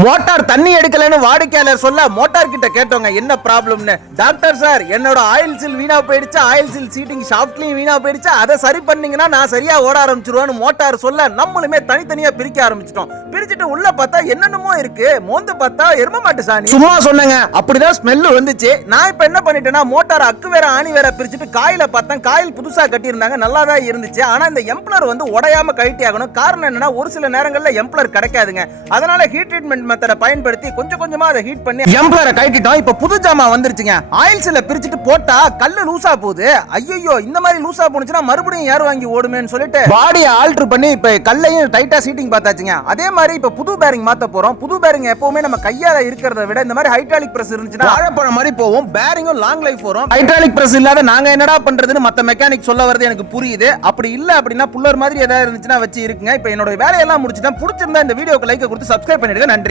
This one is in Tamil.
மோட்டார் தண்ணி எடுக்கலன்னு வாடிக்கையாளர் சொல்ல மோட்டார் கிட்ட கேட்டோங்க என்ன ப்ராப்ளம்னு? டாக்டர் சார் என்னோட ஆயில் சீல் வீணா போயிடுச்சு ஆயில் சீல் சீட்டிங் ஷாஃப்ட்லயும் வீணா போயிடுச்சு அதை சரி பண்ணீங்கன்னா நான் சரியா ஓட ஆரம்பிச்சிருவேன்னு மோட்டார் சொல்ல நம்மளுமே தனித்தனியா பிரிக்க ஆரம்பிச்சிட்டோம். பிரிச்சுட்டு உள்ள பார்த்தா என்னென்னமோ இருக்கு மோந்து பார்த்தா எரும மாட்டு சாணி. சும்மா சொன்னேங்க அப்படிதான் ஸ்மெல் வந்துச்சு. நான் இப்ப என்ன பண்ணிட்டேன்னா மோட்டார் அக்கு வேற ஆணி வேற பிரிச்சுட்டு காயில பார்த்தேன் காயில் புதுசா கட்டியிருந்தாங்க நல்லா தான் இருந்துச்சு. ஆனா இந்த எம்ப்ளர் வந்து உடையாம கழட்டி ஆகணும் காரணம் என்னன்னா ஒரு சில நேரங்கள்ல எம்ப்ளர் கிடைக்காதுங்க. அதனால ஹீட் ட்ரீட்மெண்ட் மெத்தடை பயன்படுத்தி கொஞ்சம் கொஞ்சமா அதை ஹீட் பண்ணி எம்ப்ளரை கழட்டிட்டோம். இப்ப புது ஜாமா வந்துருச்சுங்க. ஆயில் பிரிச்சுட்டு போட்டா கல்லு லூசா போகுது. ஐயோ இந்த மாதிரி லூசா போனுச்சுன்னா மறுபடியும் ஏர் வாங்கி ஓடுமேன்னு சொல்லிட்டு பாடியை ஆல்டர் பண்ணி இப்ப கல்லையும் டைட்டா சீட்டிங் பார்த்தாச்சுங்க. அதே மாதிரி இப்ப புது பேரிங் மாத்த போறோம். புது பேரிங் எப்பவுமே நம்ம கையால இருக்கிறத விட இந்த மாதிரி ஹைட்ராலிக் பிரஸ் இருந்துச்சுன்னா வாழைப்பழம் மாதிரி போவோம் பேரிங்கும் லாங் லைஃப் வரும். ஹைட்ராலிக் பிரஸ் இல்லாத நாங்க என்னடா பண்றதுன்னு மத்த மெக்கானிக் சொல்ல வரது எனக்கு புரியுது. அப்படி இல்ல அப்படின்னா புல்லர் மாதிரி ஏதாவது இருந்துச்சுன்னா வச்சு இருக்குங்க. இப்ப என்னோட வேலையெல்லாம் முடிச்சுட்டேன். பிடிச்சிருந்தா இந்த வீடியோக்கு லைக் கொடுத்து சப்ஸ்கிரைப் பண்ணிடுங்க. நன்றி.